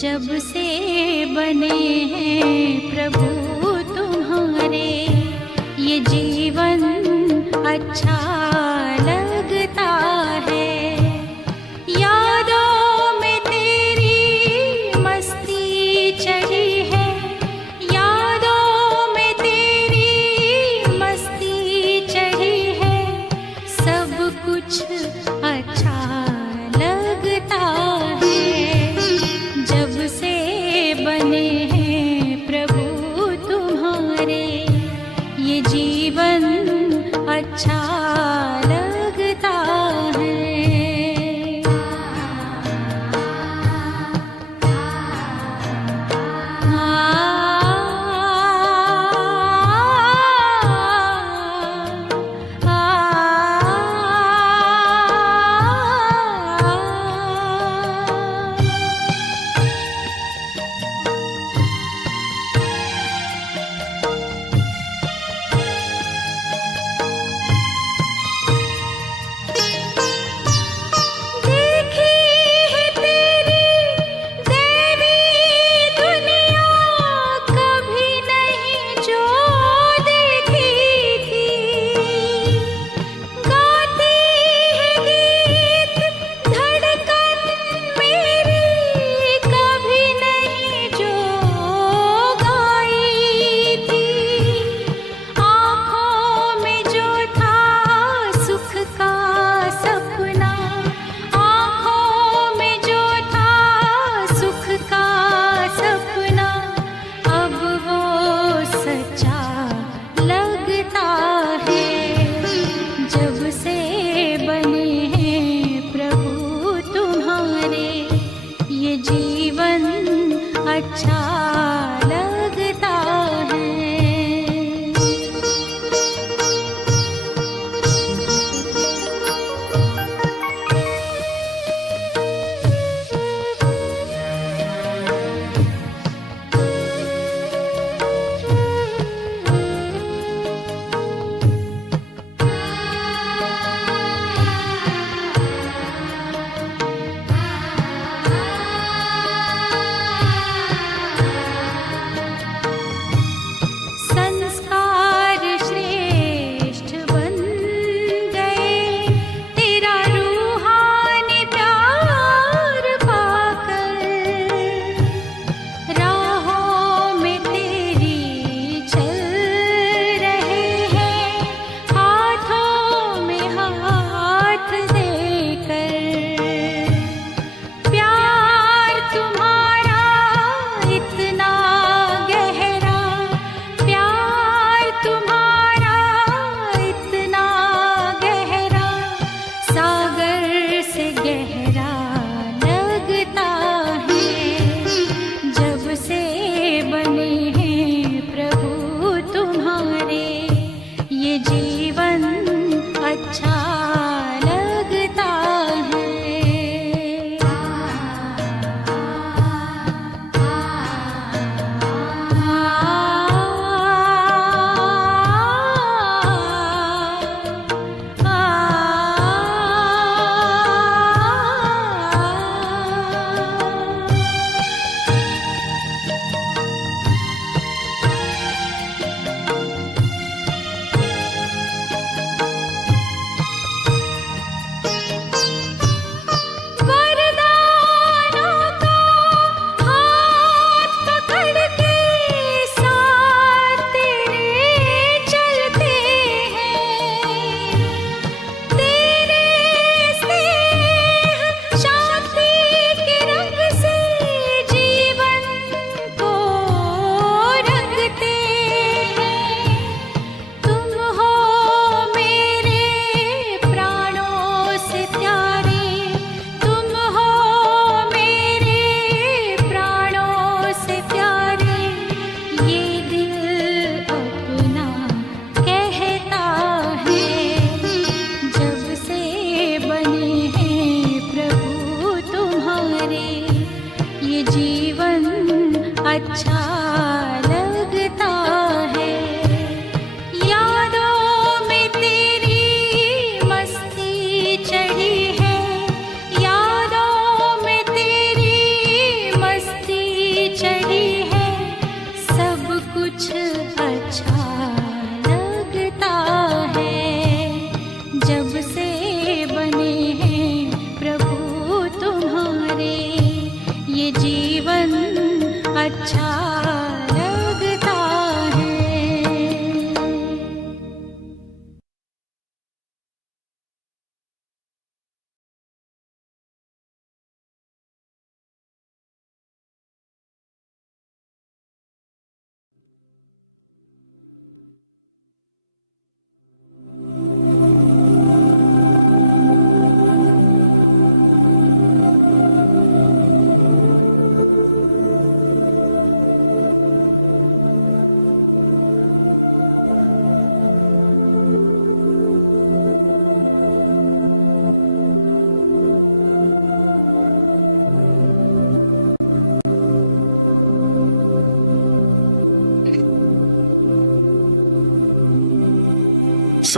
जब से बने हैं प्रभु तुम्हारे, ये जीवन अच्छा लगता है। यादों में तेरी मस्ती चढ़ी है, यादों में तेरी मस्ती चढ़ी है। सब कुछ अच्छा लगता है जब से बने हैं प्रभु तुम्हारे, ये जीवन अच्छा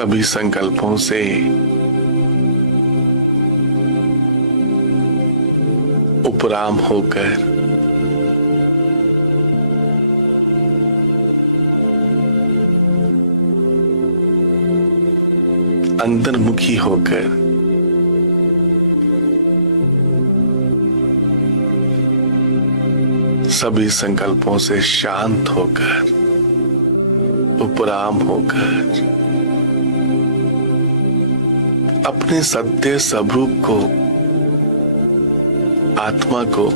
सभी संकल्पों से उपराम होकर अंतर्मुखी होकर सभी संकल्पों से शांत होकर उपराम होकर अपने सत्य स्वरूप को, आत्मा को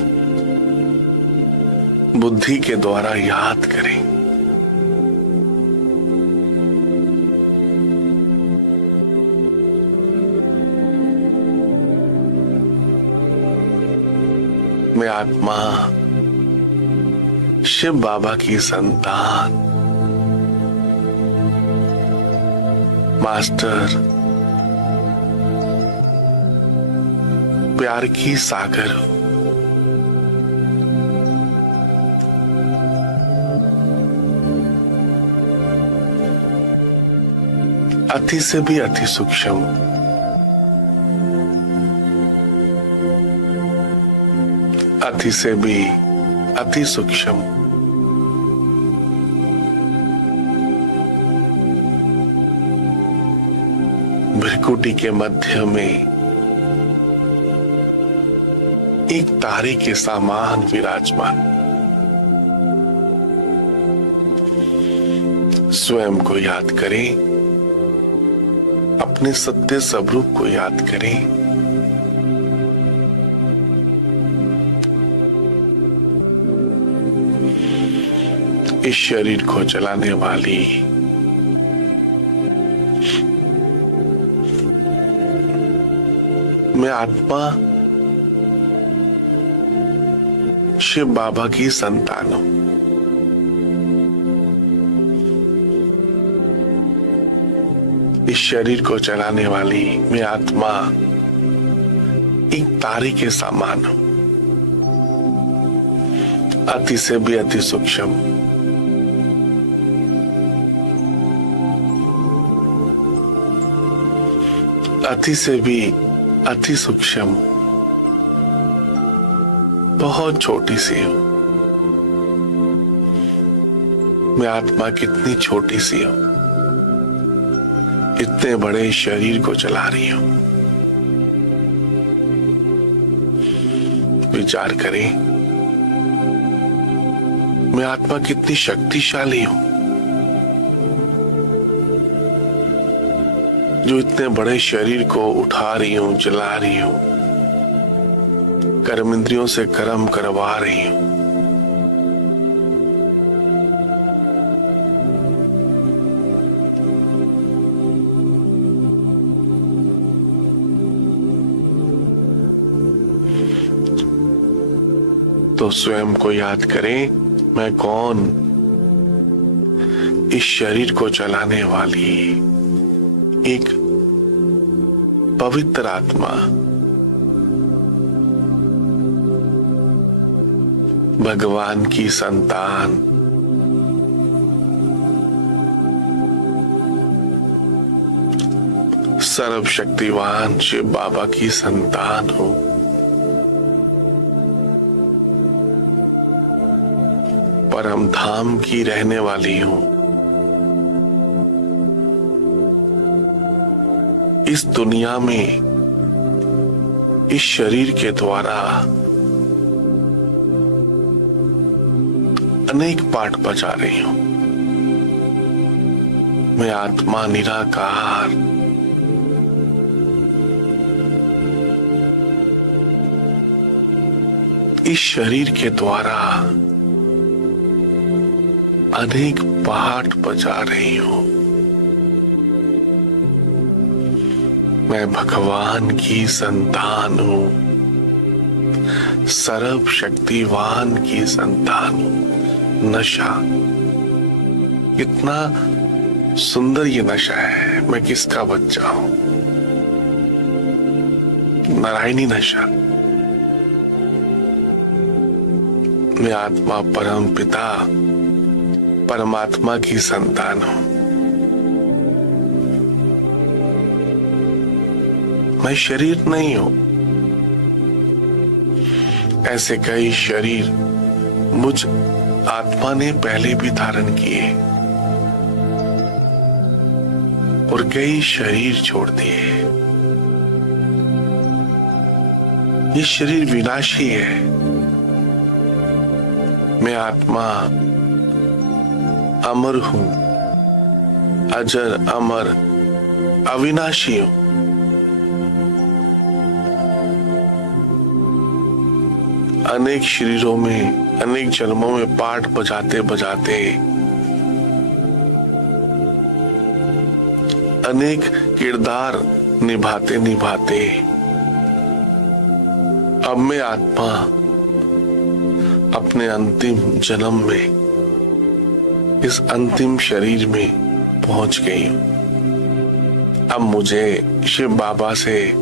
बुद्धि के द्वारा याद करें। मैं आत्मा शिव बाबा की संतान, मास्टर प्यार की सागर हूं। अति से भी अति सूक्ष्म, अति से भी अति सूक्ष्म, भ्रिकुटी के मध्य में एक तारे के समान विराजमान, स्वयं को याद करें, अपने सत्य स्वरूप को याद करें। इस शरीर को चलाने वाली मैं आत्मा शिव बाबा की संतान हूं। इस शरीर को चलाने वाली मैं आत्मा एक तारे के समान हूं, अति से भी अति सूक्ष्म, अति से भी अति सूक्ष्म, बहुत छोटी सी हूं। मैं आत्मा कितनी छोटी सी हूं, इतने बड़े शरीर को चला रही हूं। विचार करें, मैं आत्मा कितनी शक्तिशाली हूं, जो इतने बड़े शरीर को उठा रही हूं, चला रही हूं, कर्म इंद्रियों से कर्म करवा रही हूं। तो स्वयं को याद करें, मैं कौन? इस शरीर को चलाने वाली एक पवित्र आत्मा, भगवान की संतान, सर्वशक्तिवान शिव बाबा की संतान हूं। परम धाम की रहने वाली हूं। इस दुनिया में इस शरीर के द्वारा अनेक पाठ बजा रही हूं। मैं आत्मा निराकार, इस शरीर के द्वारा अनेक पाठ बजा रही हूं। मैं भगवान की संतान हूं, सर्वशक्तिवान की संतान हूं। नशा, कितना सुंदर ये नशा है। मैं किसका बच्चा हूं? नारायणी नशा। मैं आत्मा परम पिता परमात्मा की संतान हूं। मैं शरीर नहीं हूं। ऐसे कई शरीर मुझ आत्मा ने पहले भी धारण किए और कई शरीर छोड़ दिए। ये शरीर विनाशी है। मैं आत्मा अमर हूं, अजर अमर अविनाशी हूं। अनेक शरीरों में, अनेक जन्मों में पाठ बजाते बजाते, अनेक किरदार निभाते निभाते अब मैं आत्मा अपने अंतिम जन्म में इस अंतिम शरीर में पहुंच गई हूं। अब मुझे शिव बाबा से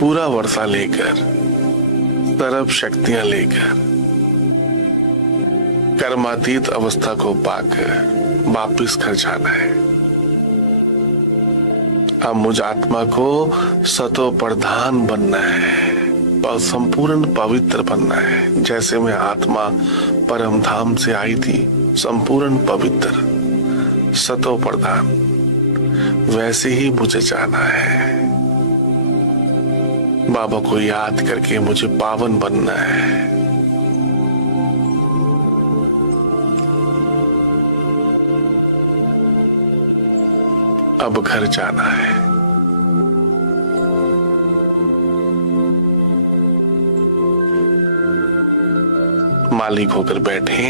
पूरा वर्षा लेकर, सर्व शक्तियां लेकर, कर्मातीत अवस्था को पाकर वापिस घर जाना है। अब मुझ आत्मा को सतो प्रधान बनना है और संपूर्ण पवित्र बनना है। जैसे मैं आत्मा परम धाम से आई थी, संपूर्ण पवित्र सतो प्रधान, वैसे ही मुझे जाना है। बाबा को याद करके मुझे पावन बनना है। अब घर जाना है। मालिक होकर बैठे।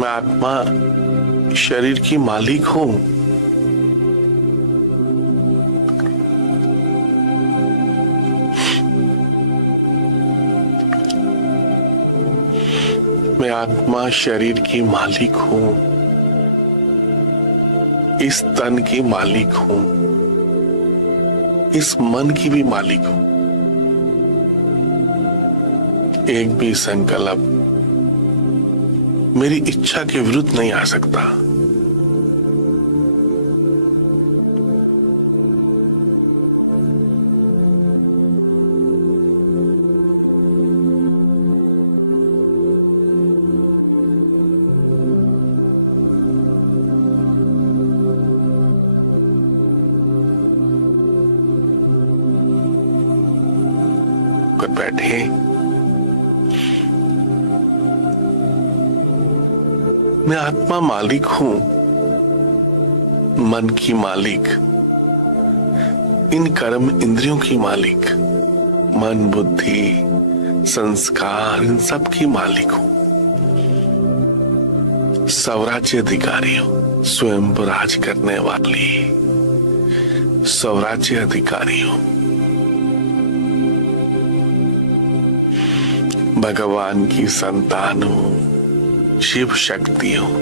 मैं आत्मा शरीर की मालिक हूं। मैं आत्मा शरीर की मालिक हूं, इस तन की मालिक हूं, इस मन की भी मालिक हूं। एक भी संकल्प मेरी इच्छा के विरुद्ध नहीं आ सकता। कर बैठे। मैं आत्मा मालिक हूं, मन की मालिक, इन कर्म इंद्रियों की मालिक, मन बुद्धि संस्कार इन सब की मालिक हूं। स्वराज्य अधिकारी हूं, स्वयं पर राज करने वाली स्वराज्य अधिकारी हूं। भगवान की संतान हूं, शिव शक्ति हूं।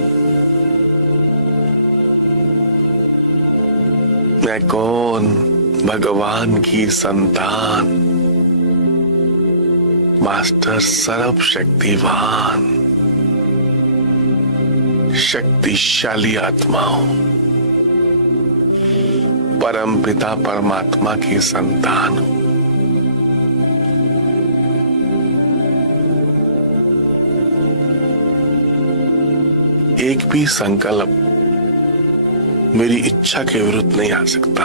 मैं कौन? भगवान की संतान, मास्टर सर्व शक्तिवान, शक्तिशाली आत्मा हूं। परम पिता परमात्मा की संतान हूं। एक भी संकल्प मेरी इच्छा के विरुद्ध नहीं आ सकता।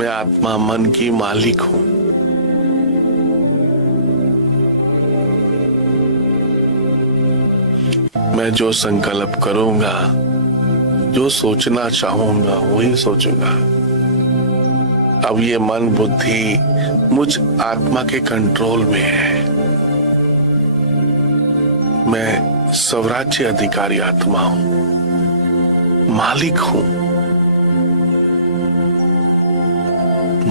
मैं आत्मा मन की मालिक हूं। मैं जो संकल्प करूंगा, जो सोचना चाहूंगा वही सोचूंगा। अब ये मन बुद्धि मुझ आत्मा के कंट्रोल में है। मैं स्वराज्य अधिकारी आत्मा हूं, मालिक हूं।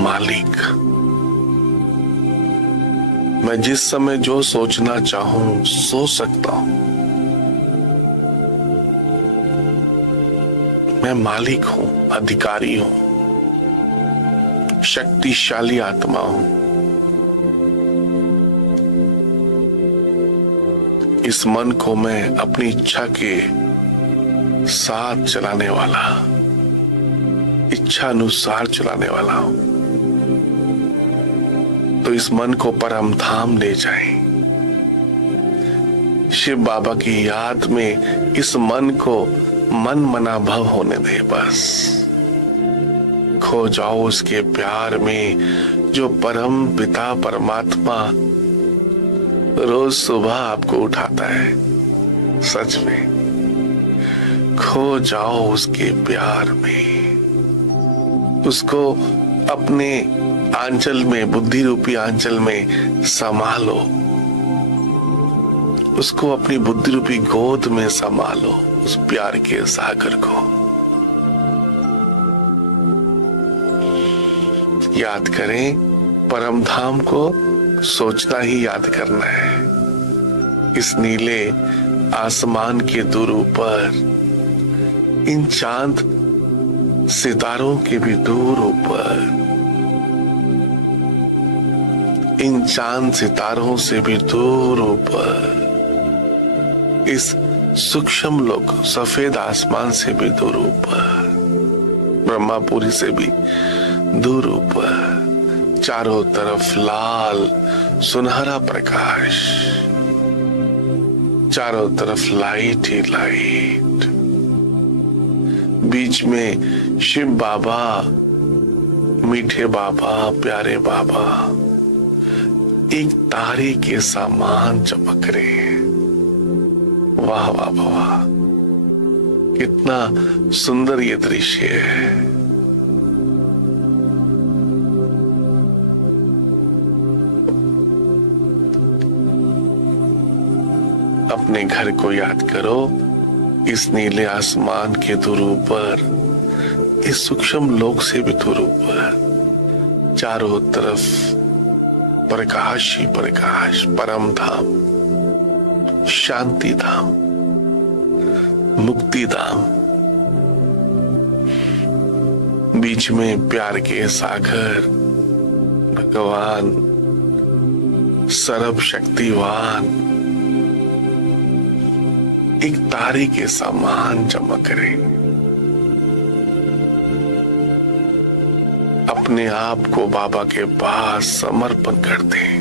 मालिक। मैं जिस समय जो सोचना चाहूं सोच सकता हूं। मैं मालिक हूं, अधिकारी हूं, शक्तिशाली आत्मा हूं। इस मन को मैं अपनी इच्छा के साथ चलाने वाला, इच्छा अनुसार चलाने वाला हूं। तो इस मन को परम धाम ले जाएं। शिव बाबा की याद में इस मन को मन मना भव होने दे। बस खो जाओ उसके प्यार में जो परम पिता परमात्मा रोज सुबह आपको उठाता है। सच में खो जाओ उसके प्यार में, उसको अपने आंचल में, बुद्धि रूपी आंचल में संभालो, उसको अपनी बुद्धि रूपी गोद में संभालो, उस प्यार के सागर को याद करें। परम धाम को सोचना ही याद करना है। इस नीले आसमान के दूर ऊपर, इन चांद सितारों के भी दूर ऊपर, इन चांद सितारों से भी दूर ऊपर, इस सूक्ष्म लोक सफेद आसमान से भी दूर ऊपर, ब्रह्मापुरी से भी दूर ऊपर, चारों तरफ लाल सुनहरा प्रकाश, चारों तरफ लाइट ही लाइट, बीच में शिव बाबा, मीठे बाबा, प्यारे बाबा एक तारे के समान चमक रहे हैं। वाह वाह वाह, कितना सुंदर ये दृश्य है। अपने घर को याद करो, इस नीले आसमान के दूर ऊपर, इस सूक्ष्म लोक से भी दूर ऊपर, चारों तरफ प्रकाश ही प्रकाश, परम धाम, शांति धाम, मुक्ति धाम, बीच में प्यार के सागर, भगवान सर्व शक्तिवान एक तारे के समान चमक रहे। अपने आप को बाबा के पास समर्पण कर दें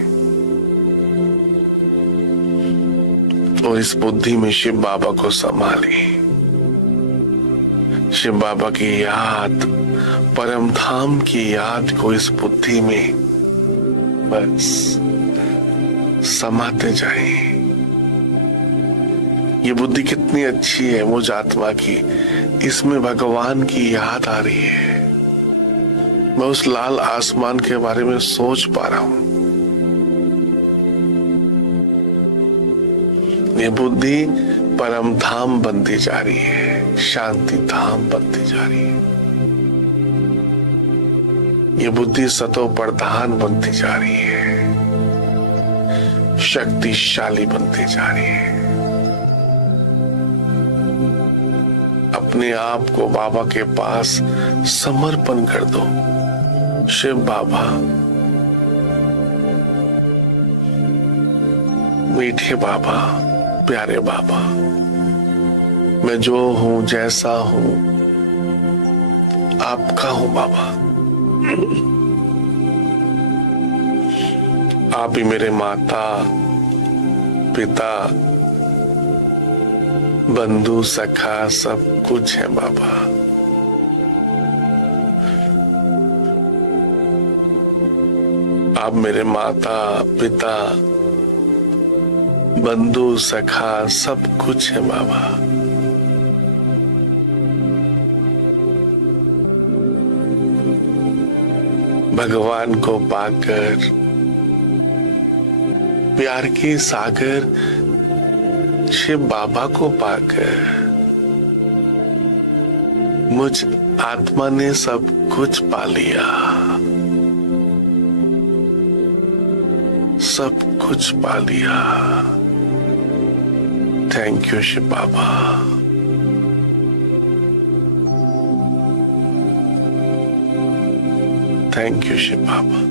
और इस बुद्धि में शिव बाबा को संभालें। शिव बाबा की याद, परम धाम की याद को इस बुद्धि में बस समाते जाएं। ये बुद्धि कितनी अच्छी है मुझ आत्मा की, इसमें भगवान की याद आ रही है। मैं उस लाल आसमान के बारे में सोच पा रहा हूं। ये बुद्धि परम धाम बनती जा रही है, शांति धाम बनती जा रही है। ये बुद्धि सतो प्रधान बनती जा रही है, शक्तिशाली बनती जा रही है। अपने आप को बाबा के पास समर्पण कर दो। शिव बाबा, मीठे बाबा, प्यारे बाबा, मैं जो हूं, जैसा हूं, आपका हूं बाबा। आप ही मेरे माता, पिता, बंधु, सखा सब कुछ है बाबा। आप मेरे माता, पिता, बंधु, सखा सब कुछ है बाबा। भगवान को पाकर, प्यार के सागर शिव बाबा को पाकर मुझ आत्मा ने सब कुछ पा लिया, सब कुछ पा लिया। Thank you Shiv Baba. Thank you Shiv Baba.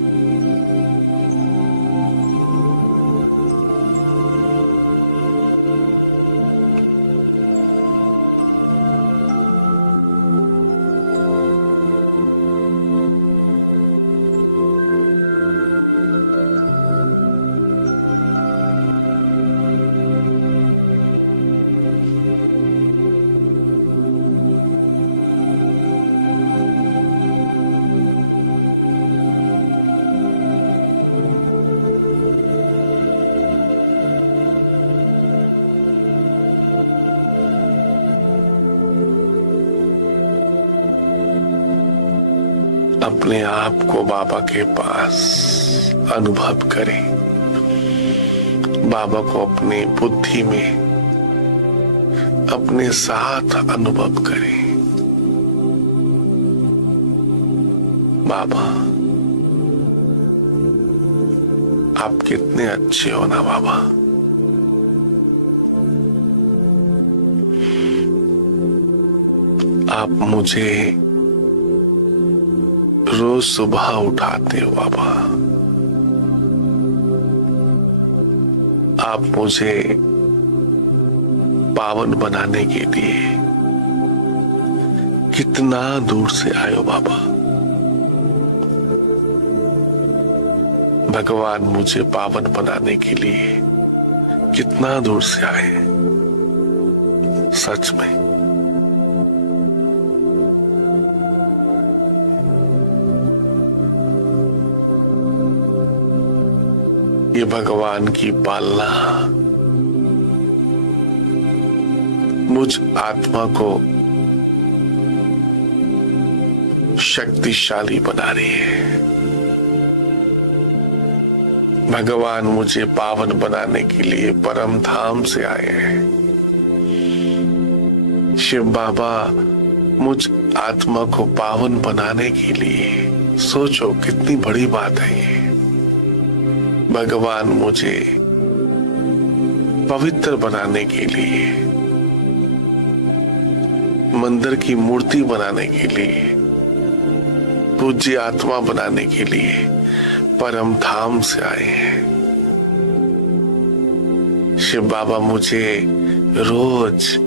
अपने आप को बाबा के पास अनुभव करें। बाबा को अपनी बुद्धि में अपने साथ अनुभव करें। बाबा आप कितने अच्छे हो ना बाबा। आप मुझे रोज सुबह उठाते हो बाबा। आप मुझे पावन बनाने के लिए कितना दूर से आए हो बाबा। भगवान मुझे पावन बनाने के लिए कितना दूर से आए। सच में ये भगवान की पालना मुझ आत्मा को शक्तिशाली बना रही है। भगवान मुझे पावन बनाने के लिए परम धाम से आए हैं। शिव बाबा मुझ आत्मा को पावन बनाने के लिए, सोचो कितनी बड़ी बात है ये। भगवान मुझे पवित्र बनाने के लिए, मंदिर की मूर्ति बनाने के लिए, पूज्य आत्मा बनाने के लिए परम धाम से आए हैं। शिव बाबा मुझे रोज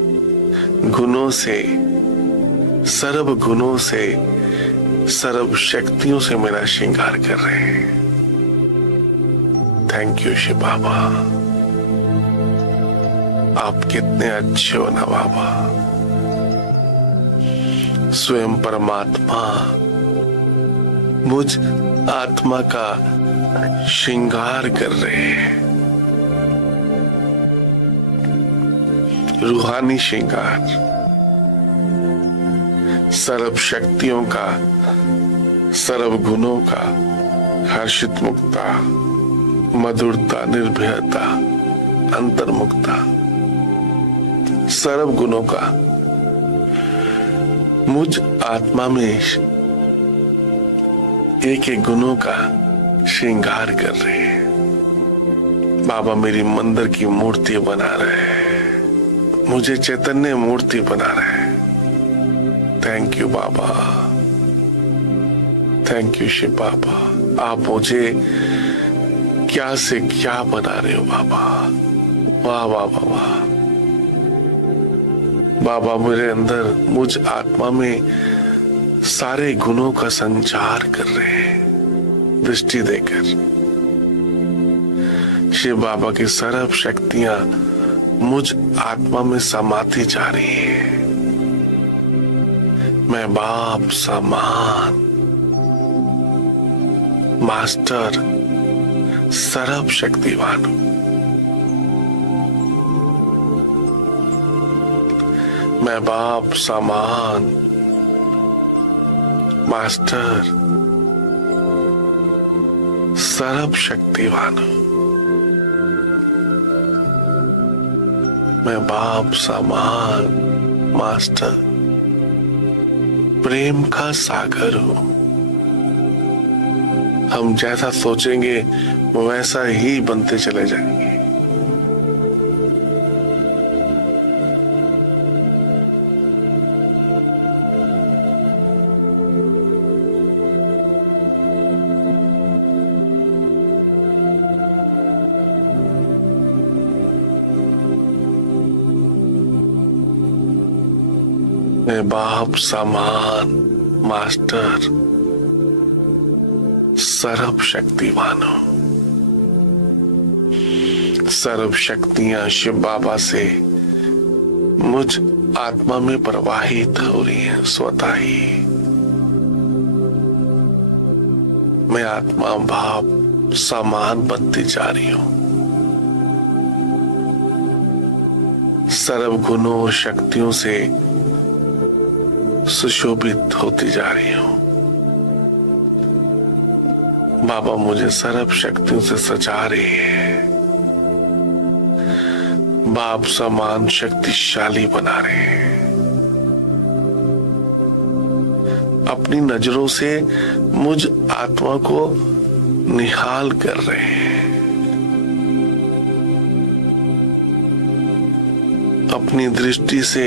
गुणों से, सर्व गुणों से, सर्व शक्तियों से मेरा श्रृंगार कर रहे हैं। Thank you Shiv Baba. आप कितने अच्छे हो ना बाबा। स्वयं परमात्मा मुझ आत्मा का श्रृंगार कर रहे हैं। रूहानी श्रृंगार, सर्व शक्तियों का, सर्व गुणों का, हर्षित मुक्ता, मधुरता, निर्भयता, अंतर्मुक्ता, सर्व गुणों का मुझ आत्मा में एक एक गुणों का श्रृंगार कर रहे हैं। बाबा मेरी मंदिर की मूर्ति बना रहे हैं, मुझे चैतन्य मूर्ति बना रहे हैं। Thank you Baba, thank you Shiv Baba. आप मुझे क्या से क्या बना रहे हो बाबा। वाह वाह वाह वाह। बाबा मेरे अंदर, मुझ आत्मा में सारे गुणों का संचार कर रहे हैं दृष्टि देकर। शिव बाबा की सर्व शक्तियां मुझ आत्मा में समाती जा रही है। मैं बाप समान मास्टर सर्व शक्तिवान हूं। मैं बाप समान मास्टर सर्व शक्तिवान हूं। मैं बाप समान मास्टर प्रेम का सागर हूं। हम जैसा सोचेंगे वैसा ही बनते चले जाएंगे। मैं बाप समान मास्टर सर्व शक्तिवान हूं। सर्व शक्तियां शिव बाबा से मुझ आत्मा में प्रवाहित हो रही हैं स्वतः ही। मैं आत्मा भाव समान बनती जा रही हूं। सर्व गुणों और शक्तियों से सुशोभित होती जा रही हूं। बाबा मुझे सर्व शक्तियों से सजा रही है, बाप समान शक्तिशाली बना रहे हैं। अपनी नजरों से मुझ आत्मा को निहाल कर रहे हैं। अपनी दृष्टि से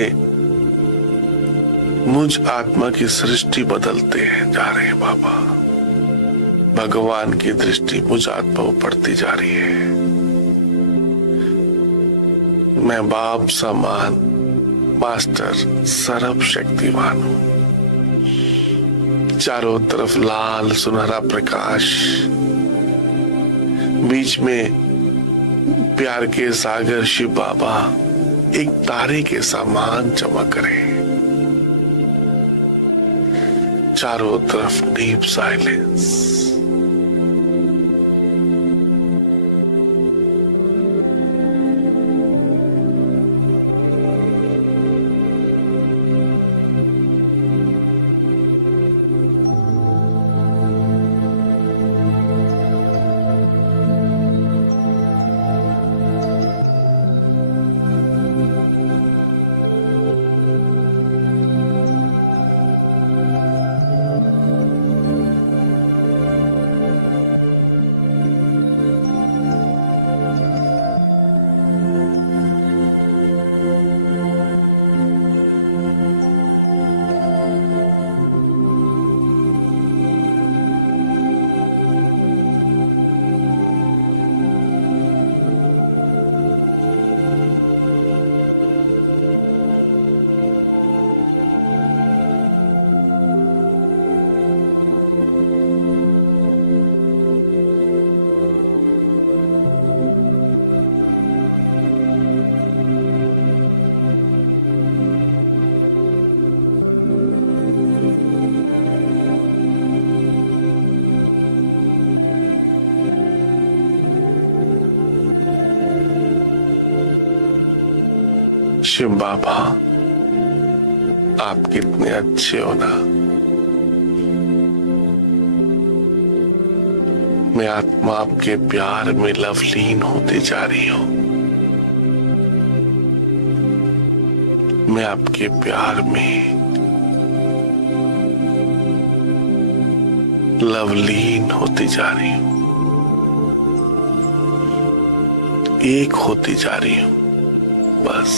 मुझ आत्मा की सृष्टि बदलते हैं जा रहे हैं बाबा। भगवान की दृष्टि मुझ आत्मा पर पड़ती जा रही है। मैं बाप समान मास्टर सर्व शक्तिवान हूं। चारों तरफ लाल सुनहरा प्रकाश, बीच में प्यार के सागर शिव बाबा एक तारे के समान चमक रहे। चारों तरफ डीप साइलेंस। शिव बाबा, आप कितने अच्छे हो ना। मैं आत्मा आपके प्यार में लवलीन होते जा रही हूं। मैं आपके प्यार में लवलीन होती जा रही हूं, एक होती जा रही हूं। बस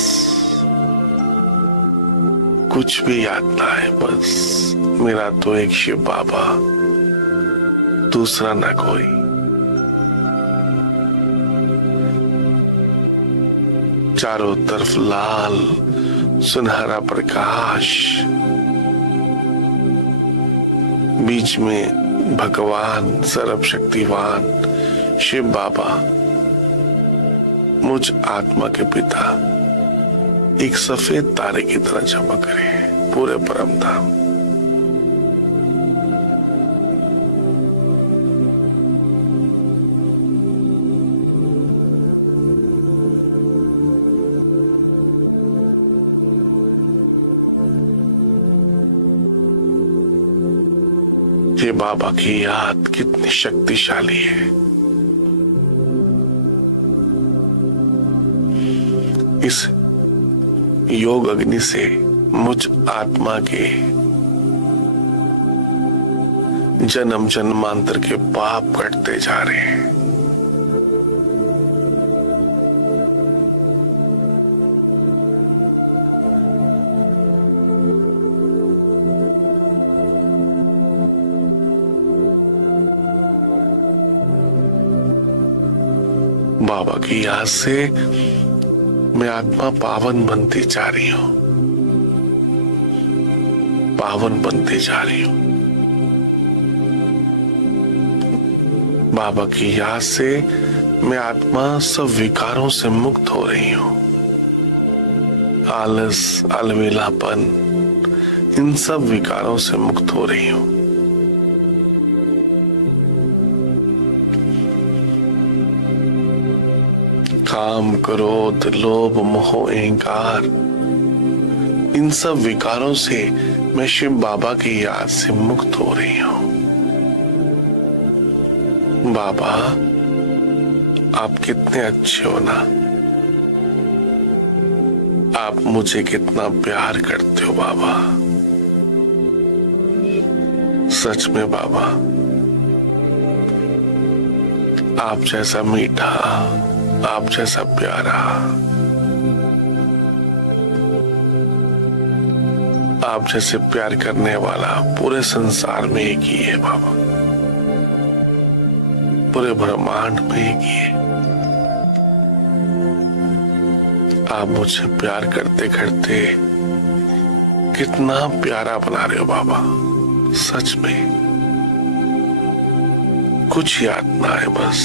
कुछ भी याद ना है, बस मेरा तो एक शिव बाबा, दूसरा ना कोई। चारों तरफ लाल सुनहरा प्रकाश, बीच में भगवान सर्वशक्तिवान शिव बाबा, मुझ आत्मा के पिता एक सफेद तारे की तरह चमक रहे हैं पूरे परम धाम। ये बाबा की याद कितनी शक्तिशाली है। इस योग अग्नि से मुझ आत्मा के जन्म जन्मांतर के पाप कटते जा रहे हैं। बाबा की याद से मैं आत्मा पावन बनती जा रही हूं, पावन बनती जा रही हूं। बाबा की याद से मैं आत्मा सब विकारों से मुक्त हो रही हूं। आलस, अलविलापन, इन सब विकारों से मुक्त हो रही हूं। काम, क्रोध, लोभ, मोह, अहंकार, इन सब विकारों से मैं शिव बाबा की याद से मुक्त हो रही हूं। बाबा, आप कितने अच्छे हो ना। आप मुझे कितना प्यार करते हो बाबा। सच में बाबा, आप जैसा मीठा, आप जैसा प्यारा, आप जैसे प्यार करने वाला पूरे संसार में एक ही है बाबा। पूरे ब्रह्मांड में एक ही है। आप मुझे प्यार करते करते कितना प्यारा बना रहे हो बाबा। सच में कुछ याद ना है बस।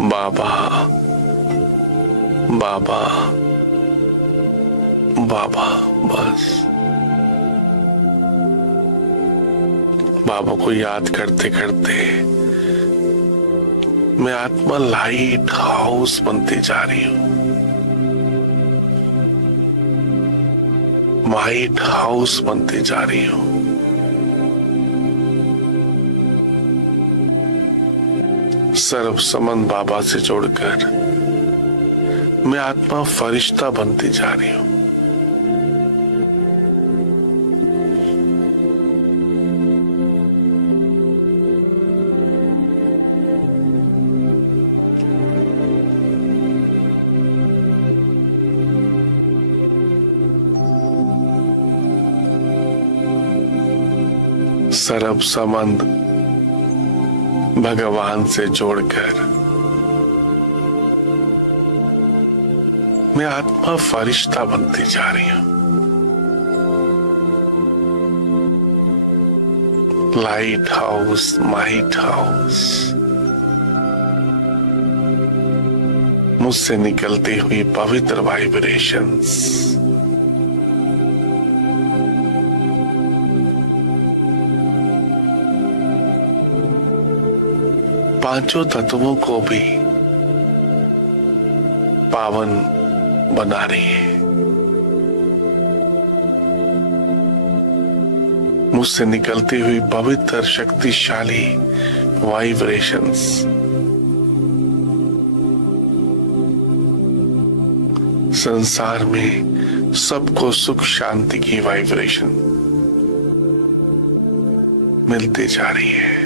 बाबा बाबा बाबा, बस बाबा को याद करते करते मैं आत्मा लाइट हाउस बनती जा रही हूं। लाइट हाउस बनती जा रही हूं। सर्व संबंध बाबा से जोड़कर मैं आत्मा फरिश्ता बनती जा रही हूं। सर्व संबंध भगवान से जोड़कर मैं आत्मा फरिश्ता बनती जा रही हूं। लाइट हाउस, माइट हाउस, मुझसे निकलती हुई पवित्र वाइब्रेशंस पांचों तत्वों को भी पावन बना रही है। मुझसे निकलती हुई पवित्र शक्तिशाली वाइब्रेशंस संसार में सबको सुख शांति की वाइब्रेशन मिलती जा रही है।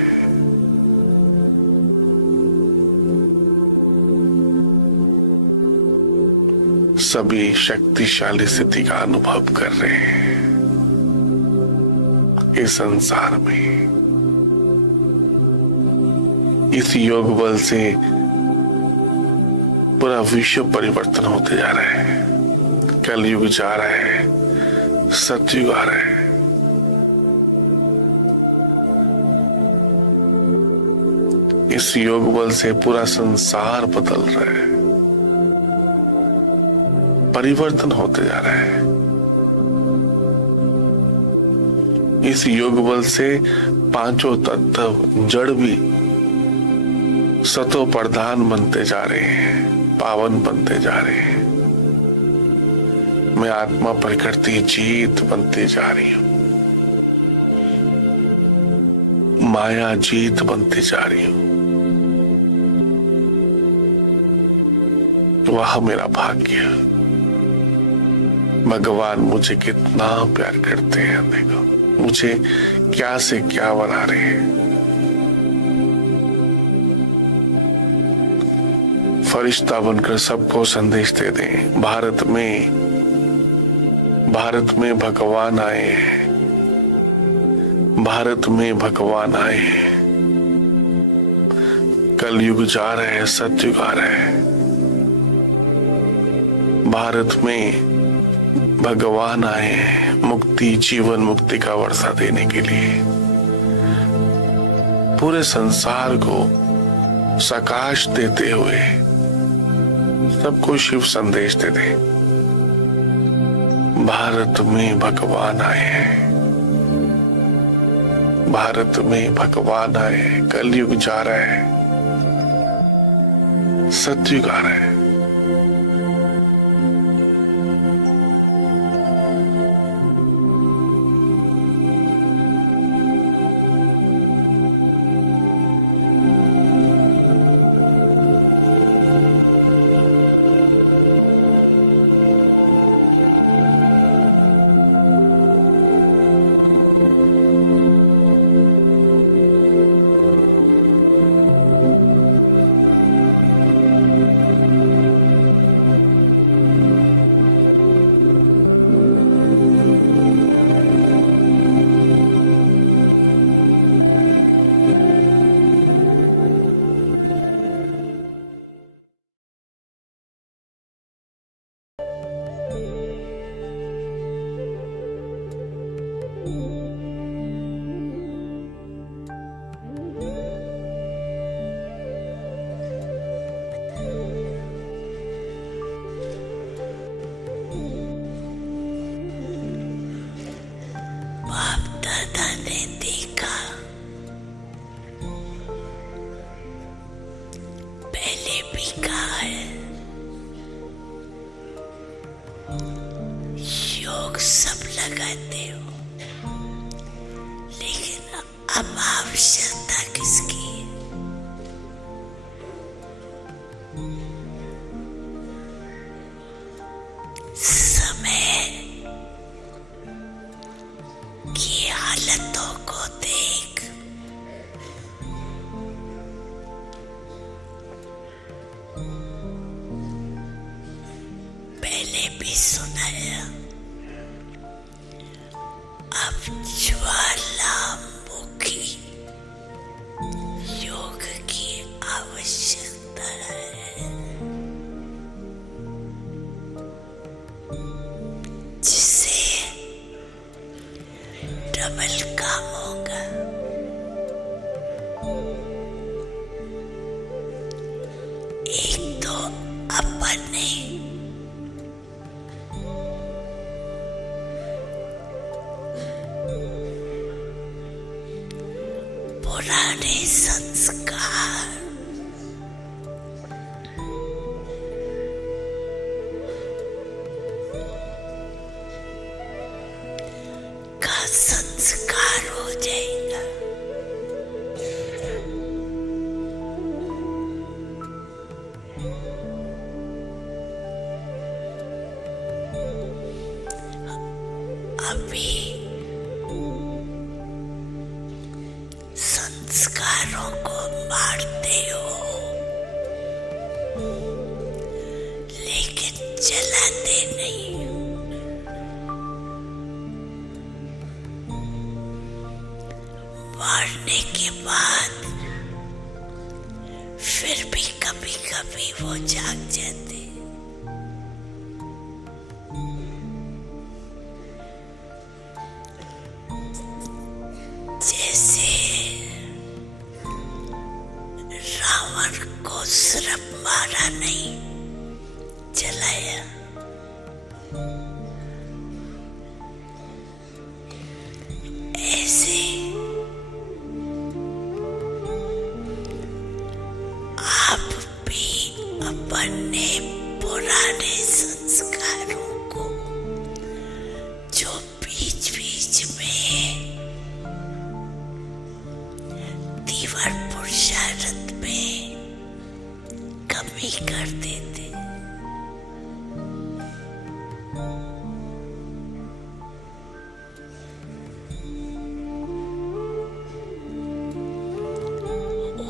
सभी शक्तिशाली स्थिति का अनुभव कर रहे हैं इस संसार में। इस योग बल से पूरा विश्व परिवर्तन होते जा रहे हैं। कलयुग जा रहे हैं, सतयुग आ रहे हैं। इस योग बल से पूरा संसार बदल रहा है, परिवर्तन होते जा रहे हैं। इस योग बल से पांचों तत्व जड़ भी सतो प्रधान बनते जा रहे हैं, पावन बनते जा रहे हैं। मैं आत्मा प्रकृति जीत बनती जा रही हूं, माया जीत बनती जा रही हूं। वह मेरा भाग्य। भगवान मुझे कितना प्यार करते हैं। देखो मुझे क्या से क्या बना रहे हैं। फरिश्ता बनकर सबको संदेश दे दें। भारत में भगवान आए हैं। भारत में भगवान आए हैं। कलयुग जा रहे हैं, सतयुग आ रहे हैं। भारत में भगवान आए हैं मुक्ति, जीवन मुक्ति का वर्षा देने के लिए। पूरे संसार को प्रकाश देते हुए सबको शिव संदेश दे दे। भारत में भगवान आए हैं। भारत में भगवान आए हैं। कलयुग जा रहा है, सतयुग आ रहा है। भी कहा है, योग सब लगाते हो, लेकिन अब आवश्यकता किसकी है? समय की हालतों को देख पहले भी सुनाया, अब ज्वालामुखी योग की आवश्यकता है, जिससे डबल काम होगा। एक तो अपने पुराने संस्कार का संस्कार हो जाएगा। अभी संस्कारों को मारते हो, लेकिन जलाते नहीं हो। मारने के बाद फिर भी कभी कभी वो जाग जाते। जैसे रावण को सिर्फ मारा नहीं, जलाया। ऐसे आप भी अपने पुराने संस्कारों को, जो बीच बीच में तीव्र पुरुषार्थ में कमी कर देते,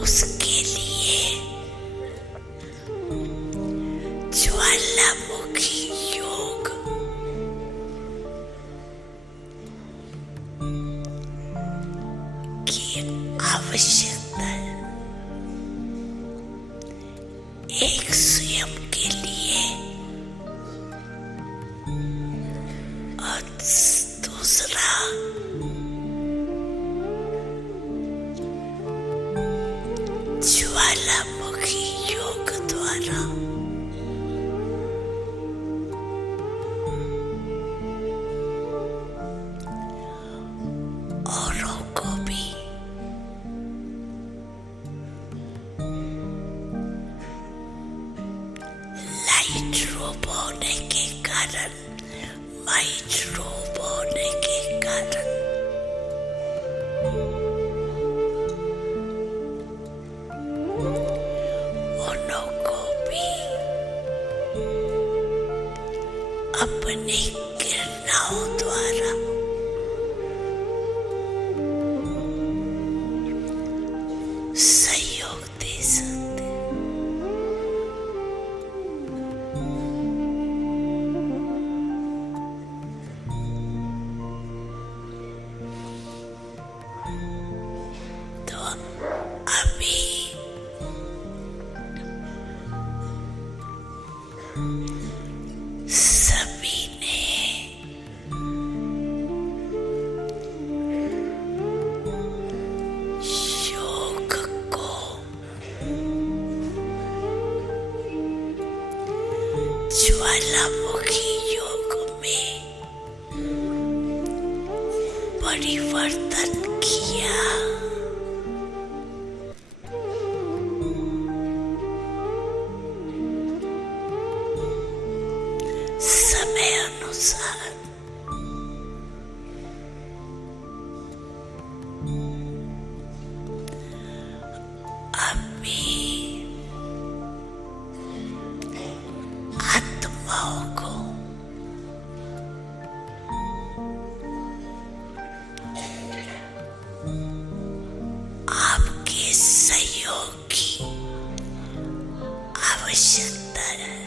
उसके लिए ज्वालामुखी योग की आवश्यकता है। एक स्वयं के लिए और दूसरा ज्वालामुखी योग द्वारा औरों को भी लाइट रूप होने के कारण, माइट रूप होने के कारण उन्हों को भी अपनी किरणाओं द्वारा सहयोग दे सकते। तो अभी सभी ने योग को ज्वालामुखी योग में परिवर्तन किया। साथ अभी आत्माओं को आपके सहयोग की आवश्यकता है।